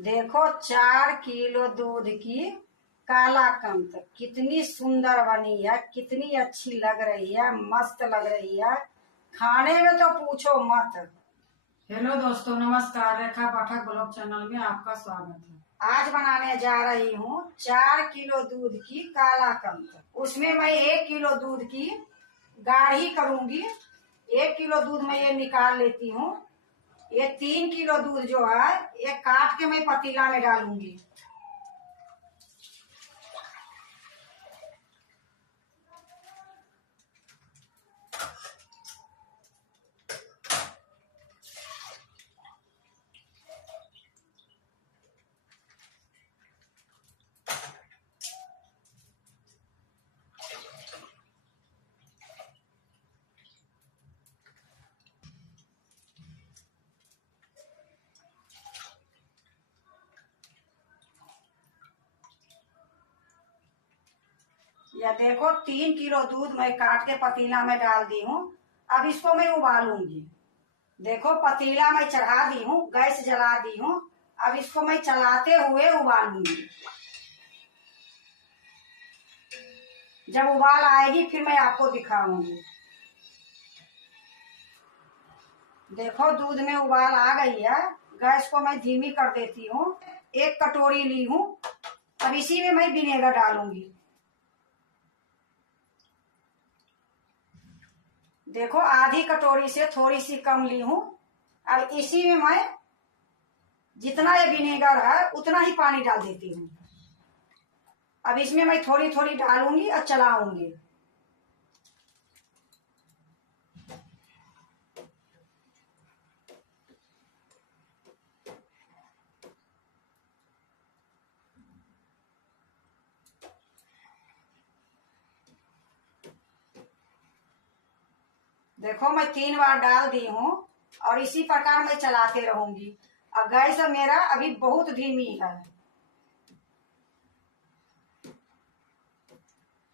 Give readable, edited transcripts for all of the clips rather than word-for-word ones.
देखो 4 किलो दूध की काला कंद कितनी सुंदर बनी है, कितनी अच्छी लग रही है, मस्त लग रही है। खाने में तो पूछो मत। हेलो दोस्तों, नमस्कार। रेखा पाठक ब्लॉग चैनल में आपका स्वागत है। आज बनाने जा रही हूँ 4 किलो दूध की काला कंद। उसमें मैं 1 किलो दूध की गाढ़ी करूंगी। 1 किलो दूध मैं ये निकाल लेती हूँ। ये 3 किलो दूध जो है ये काट के मैं पतीला में डालूंगी। या देखो 3 किलो दूध मैं काट के पतीला में डाल दी हूँ। अब इसको मैं उबालूंगी। देखो पतीला मैं चढ़ा दी हूँ, गैस जला दी हूँ। अब इसको मैं चलाते हुए उबालूंगी। जब उबाल आएगी फिर मैं आपको दिखाऊंगी। देखो दूध में उबाल आ गई है। गैस को मैं धीमी कर देती हूँ। 1 कटोरी ली हूँ। अब इसी में मैं विनेगर डालूंगी। देखो आधी कटोरी से थोड़ी सी कम ली हूँ। अब इसी में मैं जितना ये विनेगर है उतना ही पानी डाल देती हूँ। अब इसमें मैं थोड़ी थोड़ी डालूंगी और चलाऊंगी। देखो मैं 3 बार डाल दी हूँ और इसी प्रकार मैं चलाते रहूंगी। और गैस मेरा अभी बहुत धीमी है।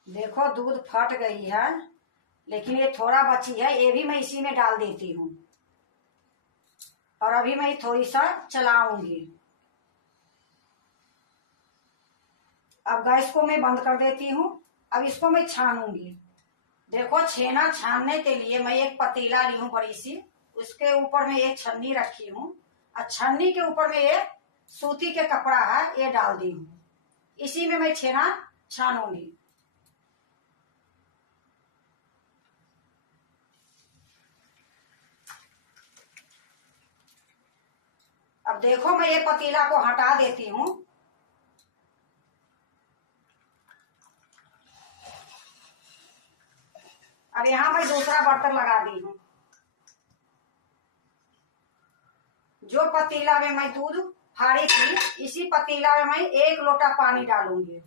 देखो दूध फट गई है, लेकिन ये थोड़ा बची है, ये भी मैं इसी में डाल देती हूँ। और अभी मैं थोड़ी सा चलाऊंगी। अब गैस को मैं बंद कर देती हूँ। अब इसको मैं छानूंगी। देखो छेना छानने के लिए मैं एक पतीला ली हूँ बड़ी सी। उसके ऊपर में एक छन्नी रखी हूँ और छन्नी के ऊपर में एक सूती के कपड़ा है, ये डाल दी हूँ। इसी में मैं छेना छानूंगी। अब देखो मैं ये पतीला को हटा देती हूँ। अब यहाँ मैं दूसरा बर्तन लगा दी हूँ। जो पतीला में मैं दूध फाड़ी थी इसी पतीला में मैं 1 लोटा पानी डालूंगी।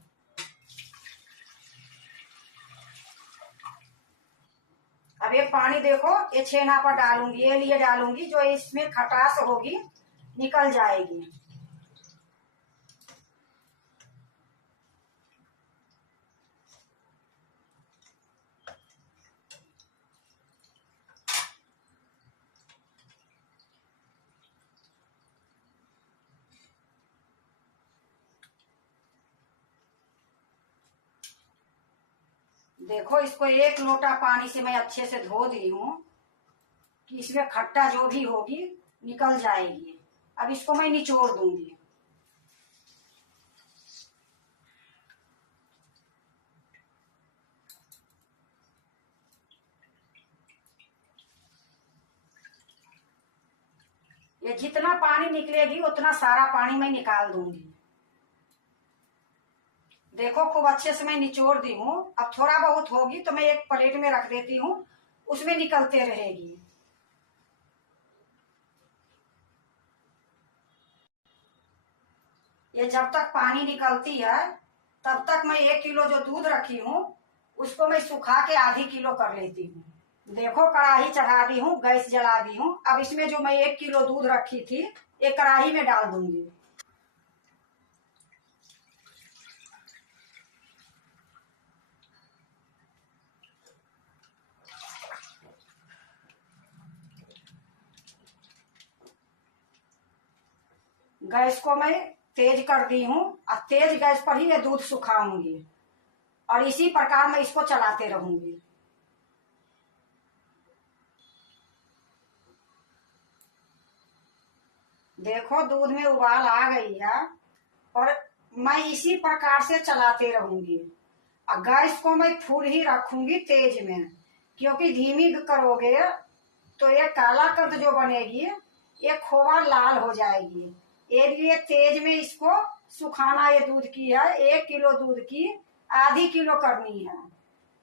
अब ये पानी देखो ये छेना पर डालूंगी, ये लिए डालूंगी जो इसमें खटास होगी निकल जाएगी। देखो इसको 1 लोटा पानी से मैं अच्छे से धो दी हूँ कि इसमें खट्टा जो भी होगी निकल जाएगी। अब इसको मैं निचोड़ दूंगी। ये जितना पानी निकलेगी उतना सारा पानी मैं निकाल दूंगी। देखो खूब अच्छे से मैं निचोड़ दी हूँ। अब थोड़ा बहुत होगी तो मैं एक प्लेट में रख देती हूँ, उसमें निकलते रहेगी। ये जब तक पानी निकलती है तब तक मैं 1 किलो जो दूध रखी हूँ उसको मैं सुखा के आधी किलो कर लेती हूँ। देखो कढ़ाई चढ़ा दी हूँ, गैस जला दी हूँ। अब इसमें जो मैं 1 किलो दूध रखी थी ये कढ़ाई में डाल दूंगी। गैस को मैं तेज कर दी हूँ और तेज गैस पर ही ये दूध सुखाऊंगी और इसी प्रकार मैं इसको चलाते रहूंगी। देखो दूध में उबाल आ गई है और मैं इसी प्रकार से चलाते रहूंगी और गैस को मैं फुल ही रखूंगी तेज में, क्योंकि धीमी करोगे तो ये काला कंद जो बनेगी ये खोआ लाल हो जाएगी। ये लिए तेज में इसको सुखाना। ये दूध की है 1 किलो दूध की आधी किलो करनी है,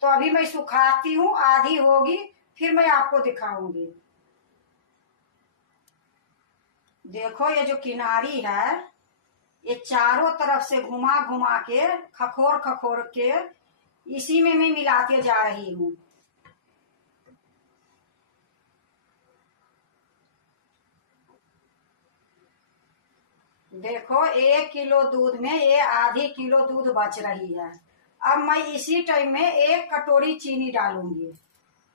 तो अभी मैं सुखाती हूँ, आधी होगी फिर मैं आपको दिखाऊंगी। देखो ये जो किनारी है ये चारों तरफ से घुमा घुमा के खखोर खखोर के इसी में मैं मिलाते जा रही हूँ। देखो 1 किलो दूध में ये आधी किलो दूध बच रही है। अब मैं इसी टाइम में 1 कटोरी चीनी डालूंगी।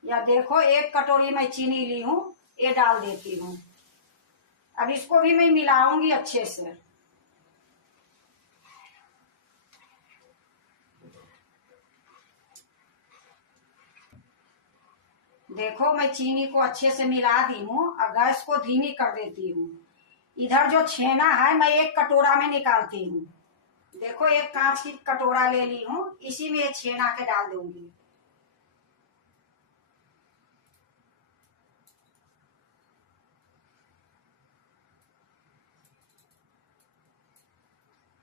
या देखो 1 कटोरी मैं चीनी ली हूँ, ये डाल देती हूँ। अब इसको भी मैं मिलाऊंगी अच्छे से। देखो मैं चीनी को अच्छे से मिला दी हूँ और गैस को धीमी कर देती हूँ। इधर जो छेना है मैं 1 कटोरा में निकालती हूँ। देखो एक कांच की कटोरा ले ली हूँ, इसी में ये छेना के डाल दूंगी।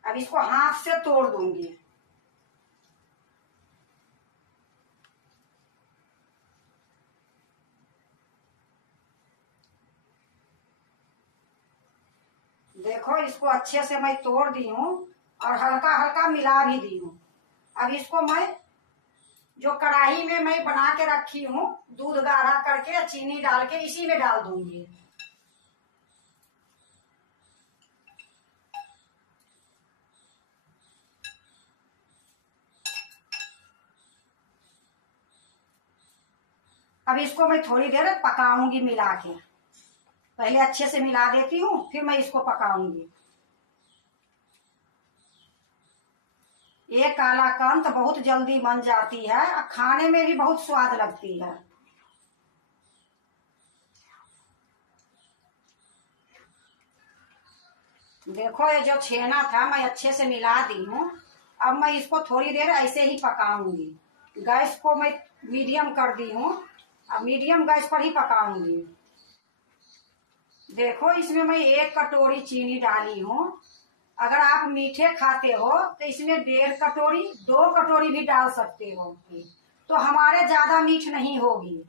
अब इसको हाथ से तोड़ दूंगी। देखो इसको अच्छे से मैं तोड़ दी हूँ और हल्का हल्का मिला भी दी हूँ। अब इसको मैं जो कढ़ाई में मैं बना के रखी हूँ दूध गाढ़ा करके चीनी डाल के इसी में डाल दूंगी। अब इसको मैं थोड़ी देर पकाऊंगी मिला के। पहले अच्छे से मिला देती हूँ फिर मैं इसको पकाऊंगी। ये कालाकंद बहुत जल्दी बन जाती है और खाने में भी बहुत स्वाद लगती है। देखो ये जो छेना था मैं अच्छे से मिला दी हूँ। अब मैं इसको थोड़ी देर ऐसे ही पकाऊंगी। गैस को मैं मीडियम कर दी हूँ, अब मीडियम गैस पर ही पकाऊंगी। देखो इसमें मैं 1 कटोरी चीनी डाली हूँ। अगर आप मीठे खाते हो तो इसमें 1.5 कटोरी 2 कटोरी भी डाल सकते हो, तो हमारे ज्यादा मीठ नहीं होगी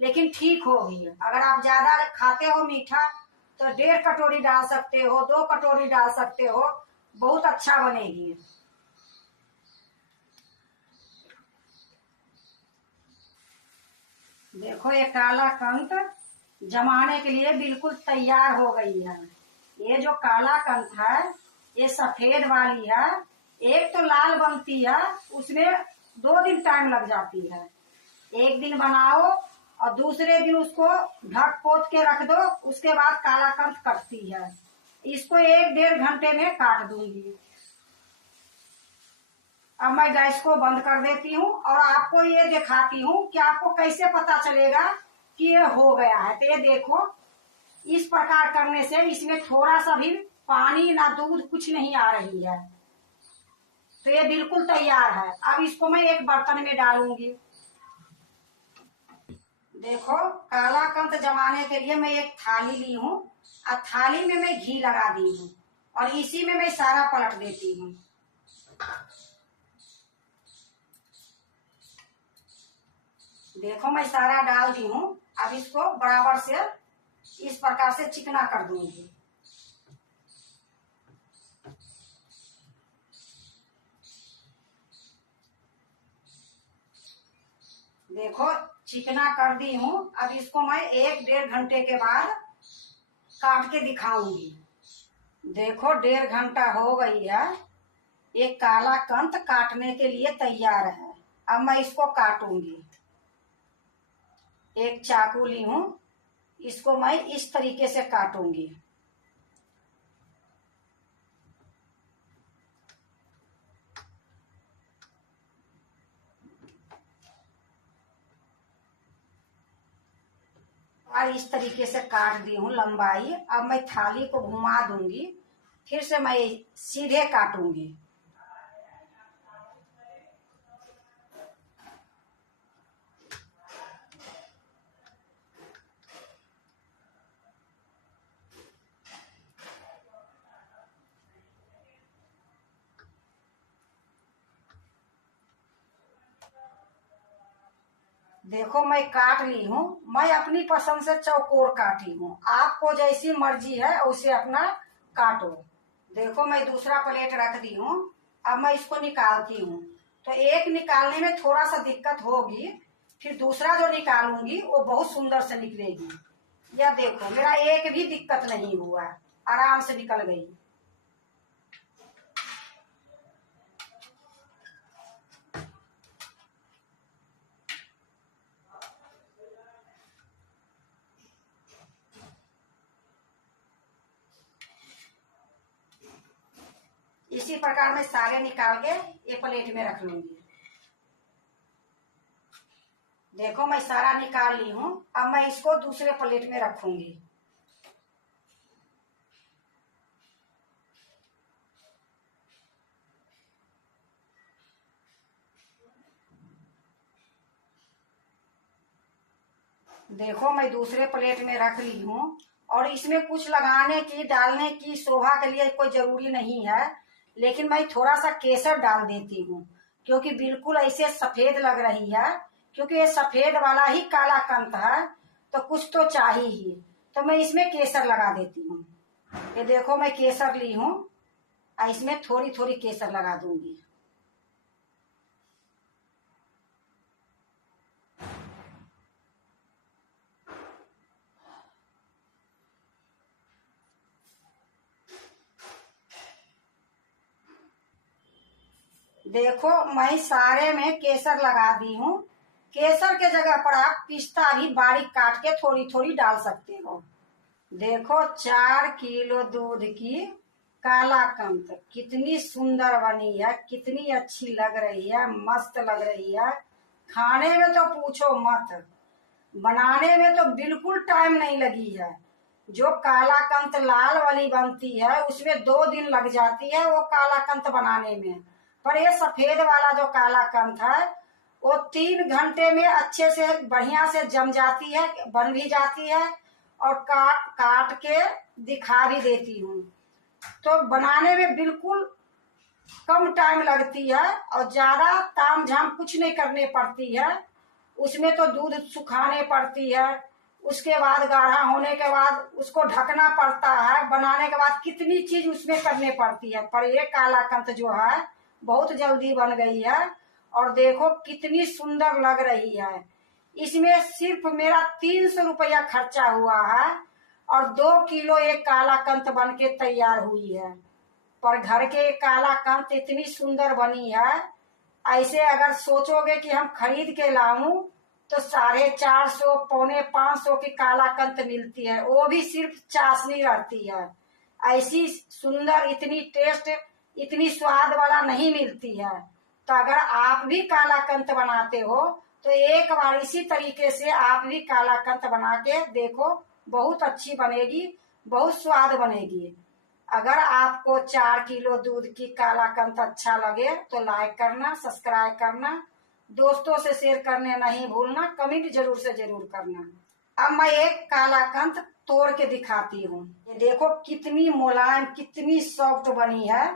लेकिन ठीक होगी। अगर आप ज्यादा खाते हो मीठा तो 1.5 कटोरी डाल सकते हो, 2 कटोरी डाल सकते हो, बहुत अच्छा बनेगी। देखो ये काला कंद जमाने के लिए बिल्कुल तैयार हो गई है। ये जो काला कंद है ये सफेद वाली है। एक तो लाल बनती है, उसमें 2 दिन टाइम लग जाती है। एक दिन बनाओ और दूसरे दिन उसको ढक पोत के रख दो, उसके बाद काला कंद कटती है। इसको 1-1.5 घंटे में काट दूंगी। अब मैं गैस को बंद कर देती हूँ और आपको ये दिखाती हूँ कि आपको कैसे पता चलेगा कि ये हो गया है। तो ये देखो इस प्रकार करने से इसमें थोड़ा सा भी पानी ना दूध कुछ नहीं आ रही है, तो ये बिल्कुल तैयार है। अब इसको मैं एक बर्तन में डालूंगी। देखो काला कंद जमाने के लिए मैं एक थाली ली हूँ और थाली में मैं घी लगा दी हूँ और इसी में मैं सारा पलट देती हूँ। देखो मैं सारा डाल दी हूँ। अब इसको बराबर से इस प्रकार से चिकना कर दूंगी। देखो चिकना कर दी हूँ। अब इसको मैं 1-1.5 घंटे के बाद काट के दिखाऊंगी। देखो 1.5 घंटा हो गई है। ये काला कंद काटने के लिए तैयार है। अब मैं इसको काटूंगी। एक चाकू ली हूँ, इसको मैं इस तरीके से काटूंगी। और इस तरीके से काट दी हूँ लंबाई। अब मैं थाली को घुमा दूंगी, फिर से मैं सीधे काटूंगी। देखो मैं काट ली हूँ। मैं अपनी पसंद से चौकोर काटी हूँ, आपको जैसी मर्जी है उसे अपना काटो। देखो मैं दूसरा प्लेट रख दी हूँ। अब मैं इसको निकालती हूँ। तो एक निकालने में थोड़ा सा दिक्कत होगी, फिर दूसरा जो निकालूंगी वो बहुत सुंदर से निकलेगी। यह देखो मेरा एक भी दिक्कत नहीं हुआ, आराम से निकल गई। इसी प्रकार मैं सारे निकाल के एक प्लेट में रख लूंगी। देखो मैं सारा निकाल ली हूँ। अब मैं इसको दूसरे प्लेट में रखूंगी। देखो मैं दूसरे प्लेट में रख ली हूँ। और इसमें कुछ लगाने की डालने की शोभा के लिए कोई जरूरी नहीं है, लेकिन मैं थोड़ा सा केसर डाल देती हूँ, क्योंकि बिल्कुल ऐसे सफेद लग रही है। क्योंकि ये सफेद वाला ही काला कंत है, तो कुछ तो चाहिए ही, तो मैं इसमें केसर लगा देती हूँ। ये देखो मैं केसर ली हूँ, इसमें थोड़ी थोड़ी केसर लगा दूंगी। देखो मैं सारे में केसर लगा दी हूँ। केसर के जगह पर आप पिस्ता भी बारीक काट के थोड़ी थोड़ी डाल सकते हो। देखो 4 किलो दूध की काला कंत कितनी सुंदर बनी है, कितनी अच्छी लग रही है, मस्त लग रही है। खाने में तो पूछो मत, बनाने में तो बिल्कुल टाइम नहीं लगी है। जो काला कंत लाल वाली बनती है उसमें 2 दिन लग जाती है वो काला कंत बनाने में, पर ये सफेद वाला जो काला कंत है वो 3 घंटे में अच्छे से बढ़िया से जम जाती है, बन भी जाती है। और काट काट के दिखा भी देती हूँ, तो बनाने में बिल्कुल कम टाइम लगती है और ज्यादा ताम झाम कुछ नहीं करने पड़ती है। उसमें तो दूध सुखाने पड़ती है, उसके बाद गाढ़ा होने के बाद उसको ढकना पड़ता है, बनाने के बाद कितनी चीज उसमें करने पड़ती है। पर ये काला कंत जो है बहुत जल्दी बन गई है। और देखो कितनी सुंदर लग रही है। इसमें सिर्फ मेरा 300 रुपया खर्चा हुआ है और 2 किलो एक काला कंत बन के तैयार हुई है। पर घर के काला कंत इतनी सुंदर बनी है, ऐसे अगर सोचोगे कि हम खरीद के लाऊं तो 450 550 की काला कंत मिलती है, वो भी सिर्फ चाशनी रहती है। ऐसी सुंदर इतनी टेस्ट इतनी स्वाद वाला नहीं मिलती है। तो अगर आप भी काला कंत बनाते हो तो एक बार इसी तरीके से आप भी काला कंत बना के देखो, बहुत अच्छी बनेगी, बहुत स्वाद बनेगी। अगर आपको 4 किलो दूध की काला कंत अच्छा लगे तो लाइक करना, सब्सक्राइब करना, दोस्तों से शेयर करने नहीं भूलना, कमेंट जरूर से जरूर करना। अब मैं एक काला कंत तोड़ के दिखाती हूँ। ये देखो कितनी मुलायम कितनी सॉफ्ट बनी है।